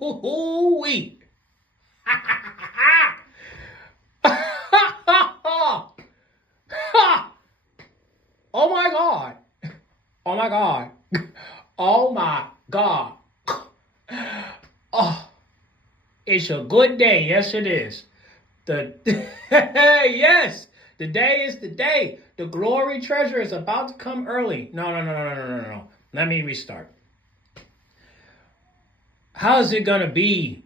wee. Oh my God. Oh my God. Oh my God. Oh, it's a good day. Yes, it is. The yes, the day is the day. The glory treasure is about to come early. No. Let me restart. How's it gonna be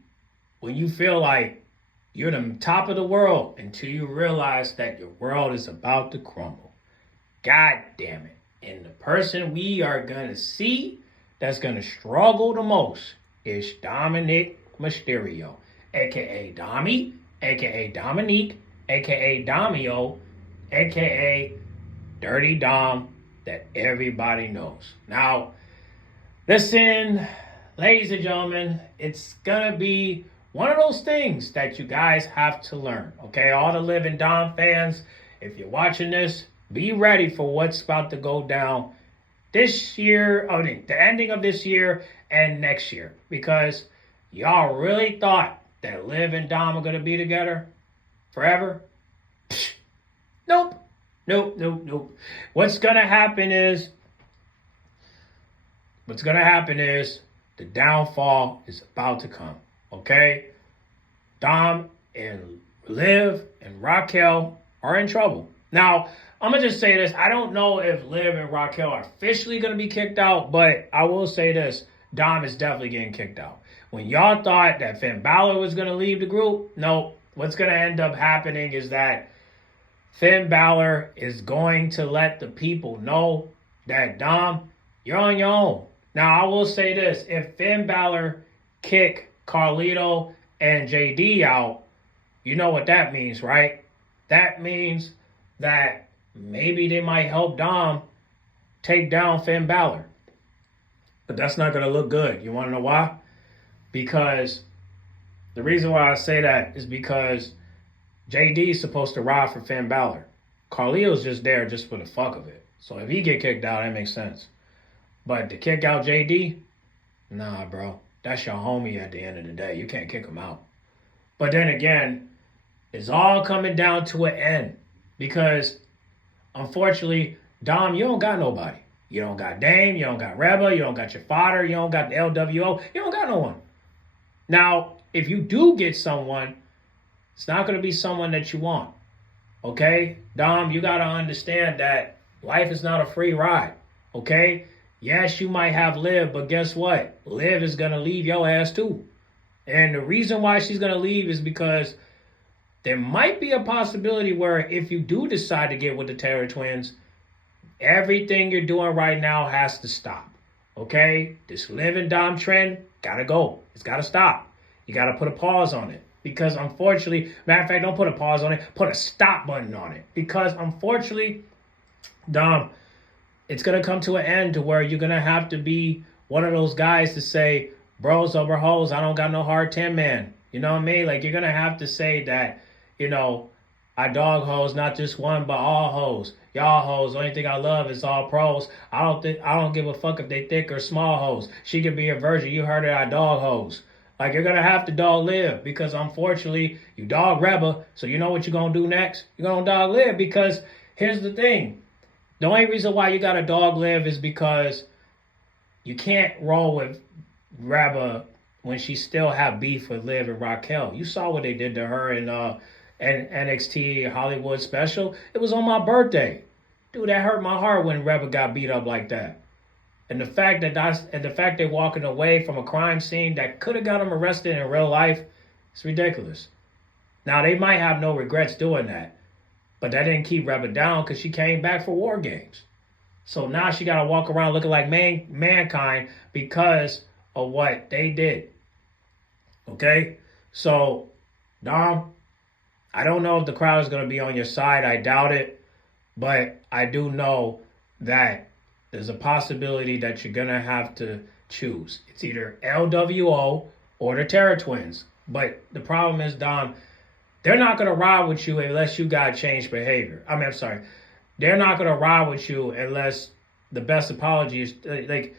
when you feel like you're the top of the world until you realize that your world is about to crumble? God damn it. And the person we are gonna see that's gonna struggle the most is Dominic Mysterio, aka Dommy, aka Dominique, aka Domio, aka Dirty Dom that everybody knows. Now, listen, ladies and gentlemen, it's gonna be one of those things that you guys have to learn. Okay, all the Living Dom fans, if you're watching this, be ready for what's about to go down this year, the ending of this year and next year. Because y'all really thought that Liv and Dom are gonna be together forever? Psh, nope. Nope. What's gonna happen is the downfall is about to come. Okay? Dom and Liv and Raquel are in trouble. Now, I'm going to just say this. I don't know if Liv and Raquel are officially going to be kicked out, but I will say this. Dom is definitely getting kicked out. When y'all thought that Finn Balor was going to leave the group, no. What's going to end up happening is that Finn Balor is going to let the people know that, Dom, you're on your own. Now, I will say this. If Finn Balor kick Carlito and JD out, you know what that means, right? That means that maybe they might help Dom take down Finn Balor. But that's not going to look good. You want to know why? Because the reason why I say that is because JD is supposed to ride for Finn Balor. Carlito's just there just for the fuck of it. So if he get kicked out, that makes sense. But to kick out JD, nah, bro. That's your homie at the end of the day. You can't kick him out. But then again, it's all coming down to an end. Because, unfortunately, Dom, you don't got nobody. You don't got Dame. You don't got Reba. You don't got your father. You don't got the LWO. You don't got no one. Now, if you do get someone, it's not going to be someone that you want. Okay? Dom, you got to understand that life is not a free ride. Okay? Yes, you might have Liv, but guess what? Liv is going to leave your ass too. And the reason why she's going to leave is because there might be a possibility where if you do decide to get with the Taylor twins, everything you're doing right now has to stop. Okay? This Liv and Dom trend got to go. It's got to stop. You got to put a pause on it. Because unfortunately, matter of fact, don't put a pause on it. Put a stop button on it. Because unfortunately, Dom, it's going to come to an end to where you're going to have to be one of those guys to say, bros over hoes, I don't got no hard 10 man. You know what I mean? Like, you're going to have to say that, you know, I dog hoes, not just one, but all hoes. Y'all hoes, the only thing I love is all pros. I don't give a fuck if they thick or small hoes. She could be a virgin. You heard it, I dog hoes. Like, you're going to have to dog Liv because, unfortunately, you dog Reba. So you know what you're going to do next? You're going to dog Liv because here's the thing. The only reason why you got to dog Liv is because you can't roll with Reba when she still have beef with Liv and Raquel. You saw what they did to her in NXT Hollywood special. It was on my birthday. Dude, that hurt my heart when Reba got beat up like that. And the fact that they're walking away from a crime scene that could have got them arrested in real life, it's ridiculous. Now, they might have no regrets doing that. But that didn't keep Reba down because she came back for War Games. So now she got to walk around looking like mankind because of what they did. Okay? So, Dom, I don't know if the crowd is going to be on your side. I doubt it. But I do know that there's a possibility that you're going to have to choose. It's either LWO or the Terror Twins. But the problem is, Dom, they're not going to ride with you unless you got changed behavior. I'm sorry. They're not going to ride with you unless the best apology is, like,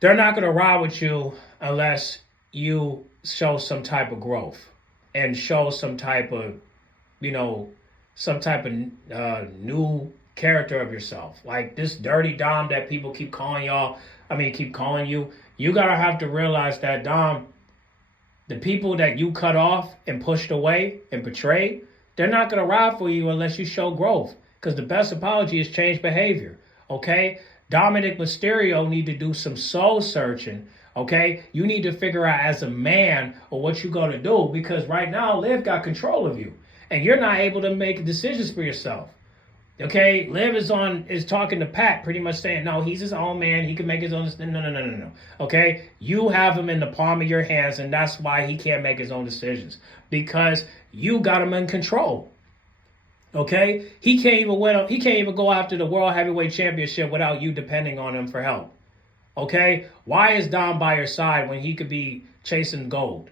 they're not going to ride with you unless you show some type of growth and show some type of, you know, some type of new character of yourself. Like this dirty Dom that people keep calling y'all, keep calling you. You got to have to realize that, Dom, the people that you cut off and pushed away and betrayed, they're not going to ride for you unless you show growth. Because the best apology is change behavior. Okay? Dominic Mysterio need to do some soul searching. Okay? You need to figure out as a man or what you're going to do, because right now Liv got control of you and you're not able to make decisions for yourself. Okay, Liv is talking to Pat, pretty much saying, no, he's his own man. He can make his own decision. No. Okay, you have him in the palm of your hands, and that's why he can't make his own decisions, because you got him in control. Okay, he can't even win. He can't even go after the World Heavyweight Championship without you depending on him for help. Okay, why is Dom by your side when he could be chasing gold?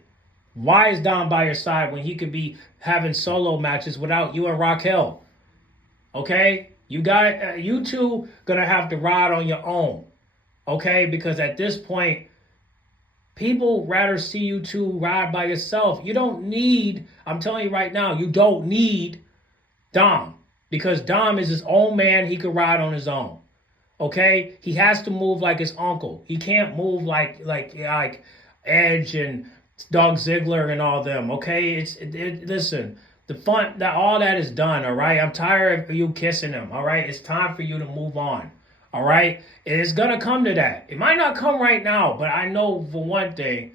Why is Dom by your side when he could be having solo matches without you and Raquel? Okay, you two gonna have to ride on your own. Okay, because at this point, people rather see you two ride by yourself. You don't need. I'm telling you right now, you don't need Dom, because Dom is his own man. He could ride on his own. Okay, he has to move like his uncle. He can't move like Edge and Doug Ziggler and all them. Okay, listen. The fun, that all that is done, all right? I'm tired of you kissing him, all right? It's time for you to move on, all right? It's going to come to that. It might not come right now, but I know for one thing,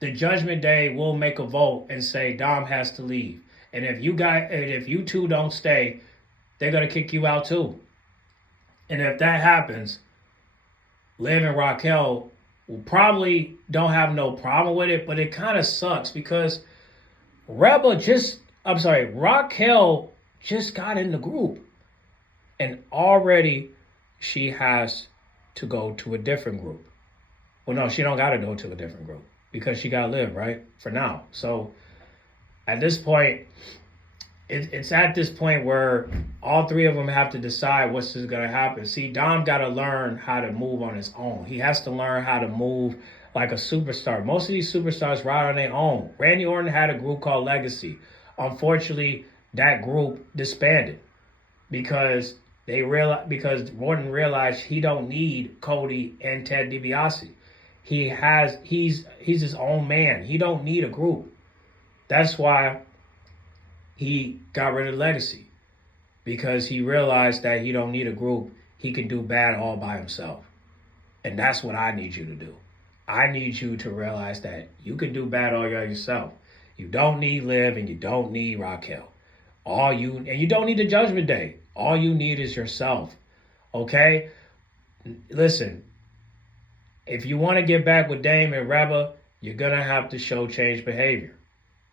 the Judgment Day will make a vote and say Dom has to leave. And if you two don't stay, they're going to kick you out too. And if that happens, Liv and Raquel will probably don't have no problem with it, but it kind of sucks because Raquel just got in the group, and already she has to go to a different group. Well, no, she don't got to go to a different group because she got to live, right? For now. So at this point, it's at this point where all three of them have to decide what's going to happen. See, Dom got to learn how to move on his own. He has to learn how to move like a superstar. Most of these superstars ride on their own. Randy Orton had a group called Legacy. Unfortunately, that group disbanded because Orton realized he don't need Cody and Ted DiBiase. He's his own man. He don't need a group. That's why he got rid of Legacy, because he realized that he don't need a group. He can do bad all by himself. And that's what I need you to do. I need you to realize that you can do bad all by yourself. You don't need Liv and you don't need Raquel. You don't need the Judgment Day. All you need is yourself. Okay? Listen, if you want to get back with Dame and Reba, you're going to have to show change behavior.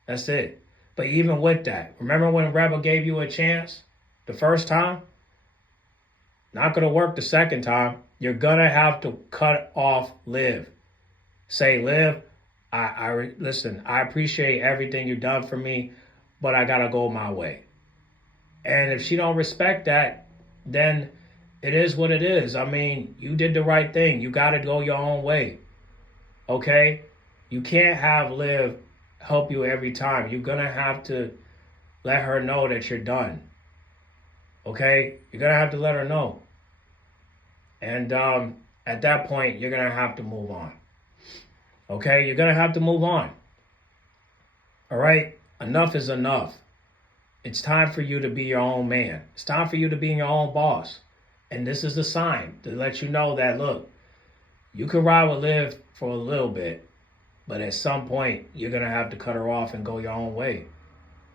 That's it. But even with that, remember when Reba gave you a chance the first time? Not going to work the second time. You're going to have to cut off Liv. Say, Liv, listen, I appreciate everything you've done for me, but I got to go my way. And if she don't respect that, then it is what it is. I mean, you did the right thing. You got to go your own way. Okay? You can't have Liv help you every time. You're going to have to let her know that you're done. Okay? You're going to have to let her know. And at that point, you're going to have to move on. Okay? You're going to have to move on. All right? Enough is enough. It's time for you to be your own man. It's time for you to be your own boss. And this is a sign to let you know that, look, you can ride with Liv for a little bit, but at some point, you're going to have to cut her off and go your own way.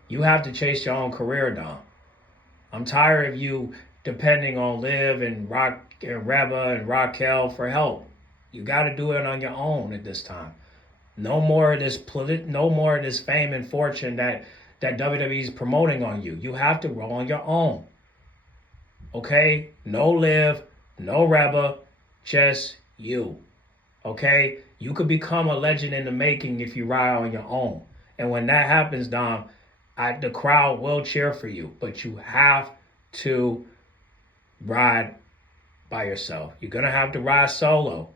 You have to chase your own career down. I'm tired of you depending on Liv and Reba and Raquel for help. You got to do it on your own at this time. No more of this fame and fortune that WWE is promoting on you. You have to roll on your own. Okay? No Liv, no Reba, just you. Okay? You could become a legend in the making if you ride on your own. And when that happens, Dom, the crowd will cheer for you. But you have to ride by yourself. You're going to have to ride solo.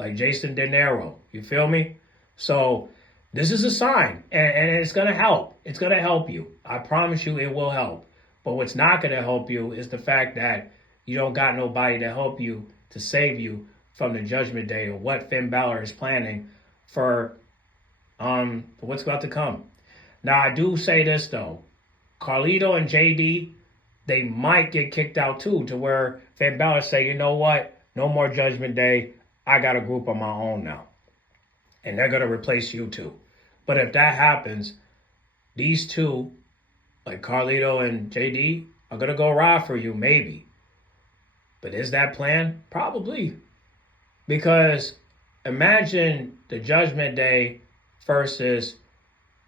like Jason De Niro. You feel me? So this is a sign, and it's gonna help. It's gonna help you. I promise you, it will help. But what's not gonna help you is the fact that you don't got nobody to help you to save you from the Judgment Day or what Finn Balor is planning for what's about to come. Now I do say this though, Carlito and JD, they might get kicked out too, to where Finn Balor say, you know what, no more Judgment Day. I got a group of my own now, and they're gonna replace you two. But if that happens, these two, like Carlito and JD, are gonna go ride for you, maybe. But is that plan? Probably. Because imagine the Judgment Day versus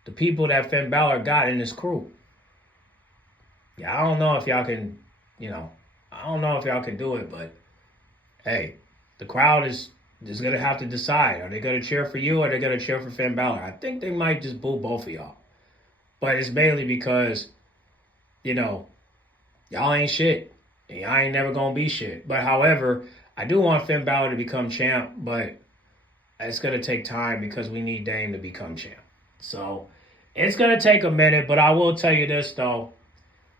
the people that Finn Balor got in his crew. Yeah, I don't know if y'all can, I don't know if y'all can do it, but hey, the crowd is going to have to decide. Are they going to cheer for you or are they going to cheer for Finn Balor? I think they might just boo both of y'all. But it's mainly because, y'all ain't shit. And y'all ain't never going to be shit. But however, I do want Finn Balor to become champ, but it's going to take time because we need Dame to become champ. So it's going to take a minute, but I will tell you this, though.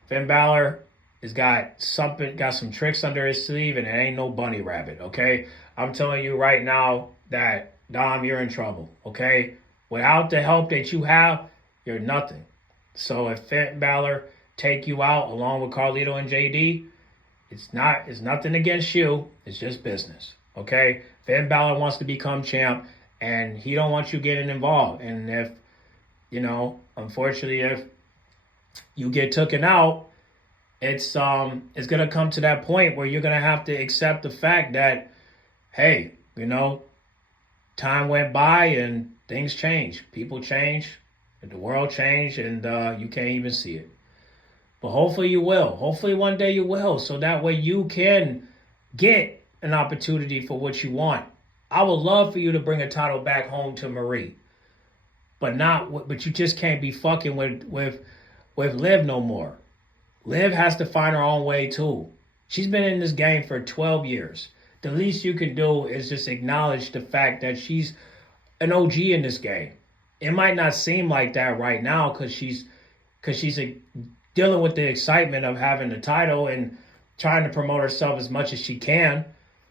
Finn Balor has got some tricks under his sleeve, and it ain't no bunny rabbit, okay? I'm telling you right now that, Dom, you're in trouble, okay? Without the help that you have, you're nothing. So if Finn Balor take you out along with Carlito and JD, it's nothing against you. It's just business, okay? Finn Balor wants to become champ, and he don't want you getting involved. And if, unfortunately, if you get taken out, it's gonna come to that point where you're gonna have to accept the fact that, hey, time went by and things change, people change, and the world changed, and you can't even see it. But hopefully you will. Hopefully one day you will, so that way you can get an opportunity for what you want. I would love for you to bring a title back home to Marie, but you just can't be fucking with Liv no more. Liv has to find her own way too. She's been in this game for 12 years. The least you can do is just acknowledge the fact that she's an OG in this game. It might not seem like that right now because she's dealing with the excitement of having the title and trying to promote herself as much as she can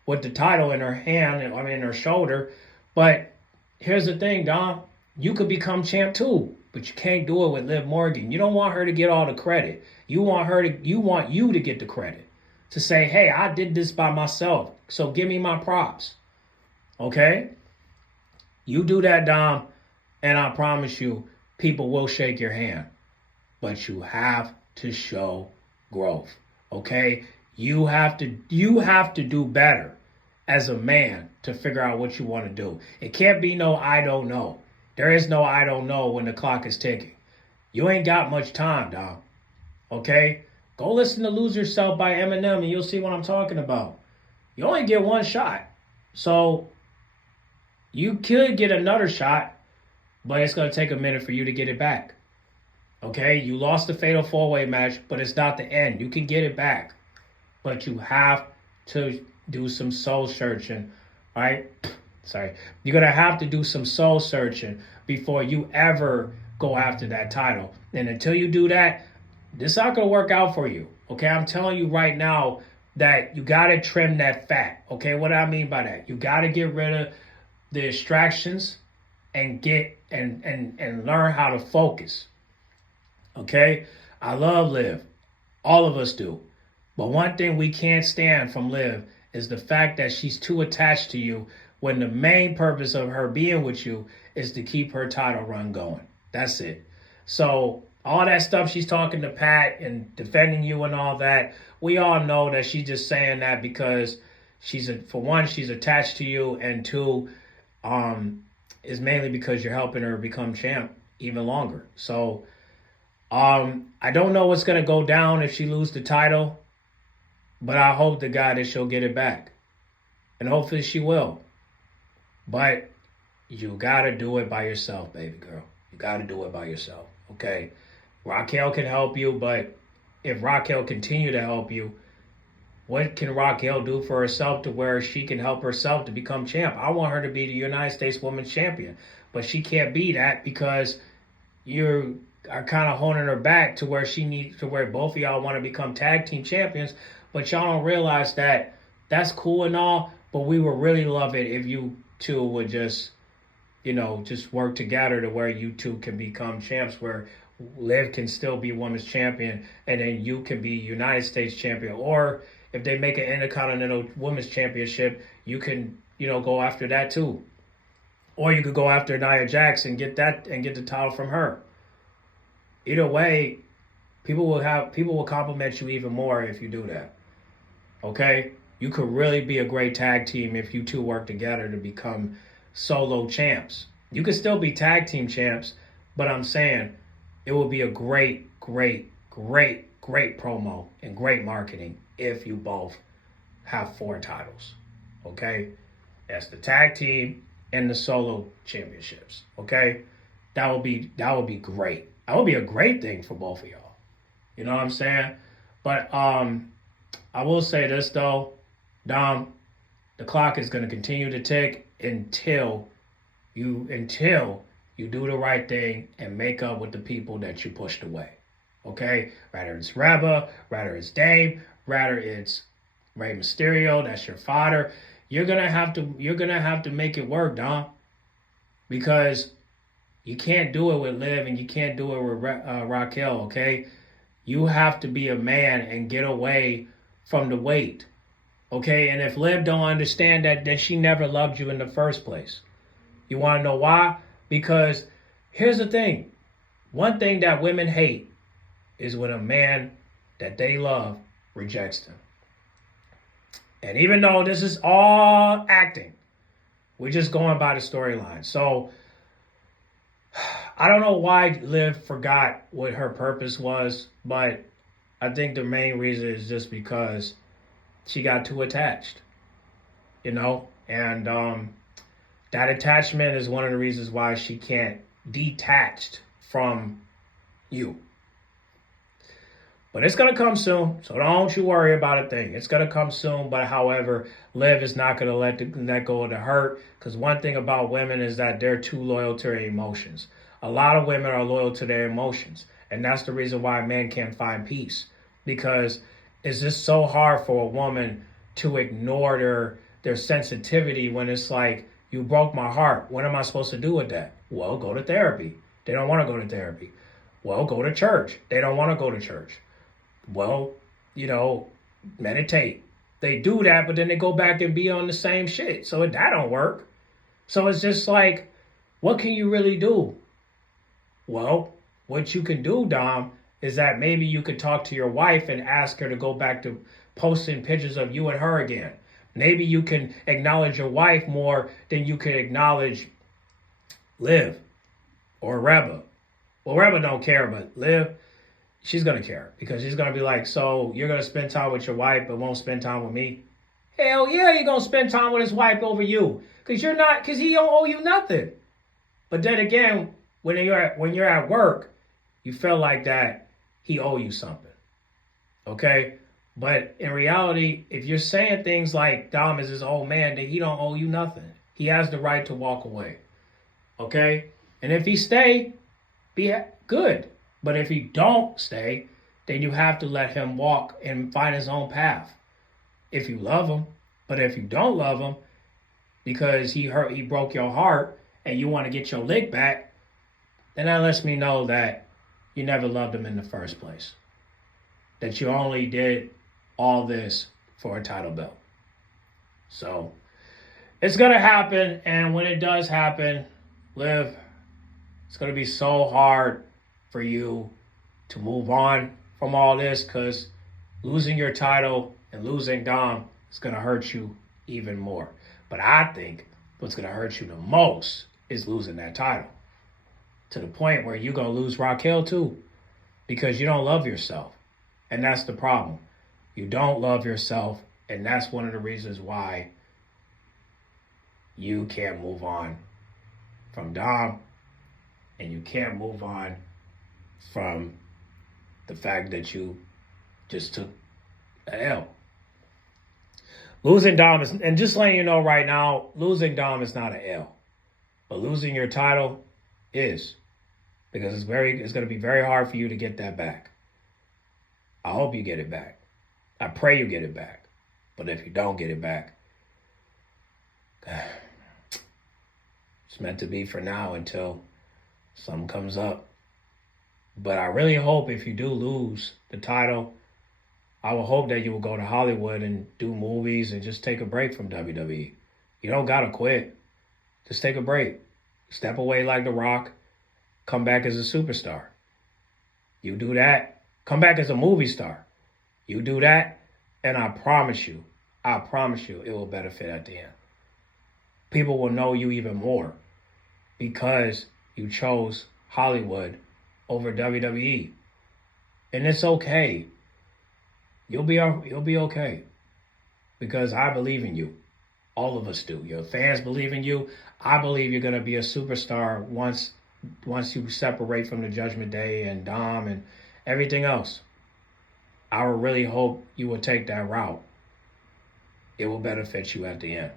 with the title in her hand, in her shoulder. But here's the thing, Dom. You could become champ too, but you can't do it with Liv Morgan. You don't want her to get all the credit. You want you to get the credit. To say, hey, I did this by myself, so give me my props. Okay? You do that, Dom, and I promise you, people will shake your hand. But you have to show growth. Okay? You have to do better as a man to figure out what you want to do. It can't be no I don't know. There is no I don't know when the clock is ticking. You ain't got much time, Dom. Okay? Go listen to Lose Yourself by Eminem and you'll see what I'm talking about. You only get one shot. So you could get another shot, but it's going to take a minute for you to get it back. Okay? You lost the Fatal 4-Way match, but it's not the end. You can get it back. But you have to do some soul searching, right? Sorry. You're going to have to do some soul searching before you ever go after that title. And until you do that, this not going to work out for you. Okay? I'm telling you right now that you got to trim that fat. Okay? What do I mean by that? You got to get rid of the distractions and get and learn how to focus. Okay? I love Liv. All of us do. But one thing we can't stand from Liv is the fact that she's too attached to you when the main purpose of her being with you is to keep her title run going. That's it. So all that stuff she's talking to Pat and defending you and all that, we all know that she's just saying that because for one, she's attached to you, and two, is mainly because you're helping her become champ even longer. So I don't know what's going to go down if she loses the title, but I hope to God that she'll get it back. And hopefully she will. But you got to do it by yourself, baby girl. You got to do it by yourself, okay? Raquel can help you, but if Raquel continue to help you, What can Raquel do for herself to where she can help herself to become champ? I want her to be the United States Women's Champion, but she can't be that because you are kind of holding her back to where she needs to where both of y'all want to become tag team champions, but y'all don't realize that that's cool and all, but we would really love it if you two would just, just work together to where you two can become champs, where Liv can still be women's champion and then you can be United States champion. Or if they make an Intercontinental Women's Championship, you can, go after that too. Or you could go after Nia Jax and get that and get the title from her. Either way, people will compliment you even more if you do that. Okay? You could really be a great tag team if you two work together to become solo champs. You could still be tag team champs, but I'm saying it would be a great, great, great, great promo and great marketing if you both have 4 titles. Okay? That's the tag team and the solo championships. Okay? That would be great. That would be a great thing for both of y'all. You know what I'm saying? But I will say this though, Dom, the clock is going to continue to tick until you do the right thing and make up with the people that you pushed away. Okay? Rather it's Reba, rather it's Dame, rather it's Rey Mysterio, that's your fodder. You're gonna have to make it work, Dom. Because you can't do it with Liv and you can't do it with Raquel, okay? You have to be a man and get away from the weight. Okay? And if Liv don't understand that, then she never loved you in the first place. You want to know why? Because here's the thing. One thing that women hate is when a man that they love rejects them. And even though this is all acting, we're just going by the storyline. So I don't know why Liv forgot what her purpose was, but I think the main reason is just because she got too attached, and that attachment is one of the reasons why she can't detach from you. But it's going to come soon, so don't you worry about a thing. It's going to come soon, but however, Liv is not going to let go of the hurt, because one thing about women is that they're too loyal to their emotions. A lot of women are loyal to their emotions, and that's the reason why men can't find peace, because it's just so hard for a woman to ignore their sensitivity when it's like, you broke my heart. What am I supposed to do with that? Well, go to therapy. They don't want to go to therapy. Well, go to church. They don't want to go to church. Well, meditate. They do that, but then they go back and be on the same shit. So that don't work. So it's just like, what can you really do? Well, what you can do, Dom, is that maybe you could talk to your wife and ask her to go back to posting pictures of you and her again. Maybe you can acknowledge your wife more than you can acknowledge Liv or Reba. Well, Reba don't care, but Liv, she's going to care, because she's going to be like, so you're going to spend time with your wife but won't spend time with me? Hell yeah, you're going to spend time with his wife over you, because he don't owe you nothing. But then again, when you're at work, you feel like that he owe you something. Okay? But in reality, if you're saying things like Dom is his old man, then he don't owe you nothing. He has the right to walk away. Okay? And if he stay, be good. But if he don't stay, then you have to let him walk and find his own path. If you love him. But if you don't love him, because he broke your heart, and you want to get your lick back, then that lets me know that you never loved him in the first place. That you only did all this for a title belt. So it's going to happen. And when it does happen, Liv, it's going to be so hard for you to move on from all this, because losing your title and losing Dom is going to hurt you even more. But I think what's going to hurt you the most is losing that title, to the point where you're going to lose Raquel too, because you don't love yourself. And that's the problem. You don't love yourself, and that's one of the reasons why you can't move on from Dom, and you can't move on from the fact that you just took an L. Losing Dom is, and just letting you know right now, losing Dom is not an L. But losing your title is. Because it's going to be very hard for you to get that back. I hope you get it back. I pray you get it back. But if you don't get it back, it's meant to be for now until something comes up. But I really hope if you do lose the title, I will hope that you will go to Hollywood and do movies and just take a break from WWE. You don't got to quit. Just take a break. Step away like The Rock. Come back as a superstar. You do that. Come back as a movie star. You do that, and I promise you, it will benefit at the end. People will know you even more because you chose Hollywood over WWE. And it's okay. You'll be okay because I believe in you. All of us do. Your fans believe in you. I believe you're going to be a superstar once you separate from the Judgment Day and Dom and everything else. I would really hope you will take that route. It will benefit you at the end.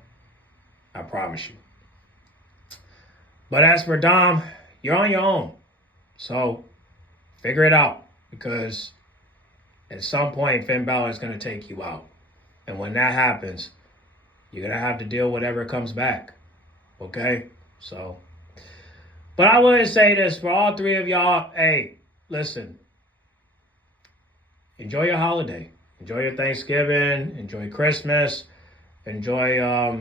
I promise you. But as for Dom, you're on your own. So figure it out because at some point Finn Balor is going to take you out. And when that happens, you're going to have to deal with whatever comes back. Okay? So, but I would say this for all three of y'all. Hey, listen. Enjoy your holiday. Enjoy your Thanksgiving. Enjoy Christmas. Enjoy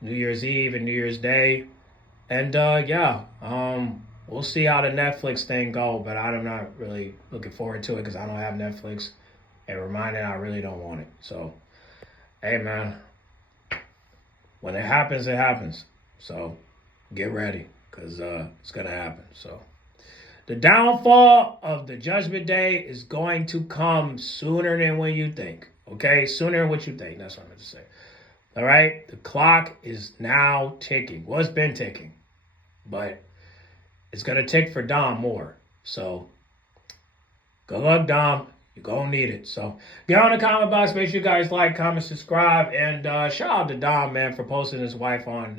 New Year's Eve and New Year's Day. And we'll see how the Netflix thing go. But I'm not really looking forward to it because I don't have Netflix. And reminded I really don't want it. So, hey, man. When it happens, it happens. So, get ready because it's going to happen. So, the downfall of the Judgment Day is going to come sooner than when you think. Okay? Sooner than what you think. That's what I'm going to say. All right? The clock is now ticking. Well, it's been ticking. But it's going to tick for Dom more. So, good luck, Dom. You're going to need it. So, get on the comment box. Make sure you guys like, comment, subscribe. And shout out to Dom, man, for posting his wife on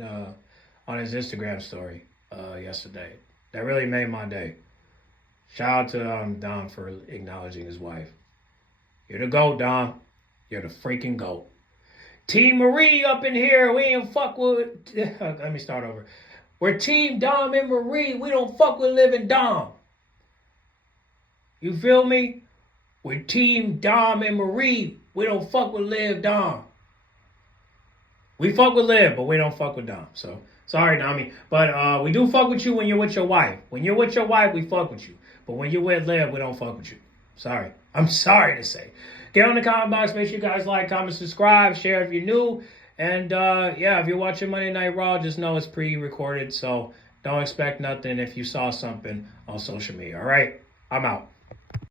his Instagram story yesterday. That really made my day. Shout out to Dom for acknowledging his wife. You're the GOAT, Dom. You're the freaking GOAT. Team Marie up in here. We ain't fuck with... Let me start over. We're Team Dom and Marie. We don't fuck with living Dom. You feel me? We're Team Dom and Marie. We don't fuck with Liv Dom. We fuck with Liv, but we don't fuck with Dom. So, sorry, Nami. But we do fuck with you when you're with your wife. When you're with your wife, we fuck with you. But when you're with Liv, we don't fuck with you. Sorry. I'm sorry to say. Get on the comment box. Make sure you guys like, comment, subscribe, share if you're new. And, if you're watching Monday Night Raw, just know it's pre-recorded. So, don't expect nothing if you saw something on social media. All right? I'm out.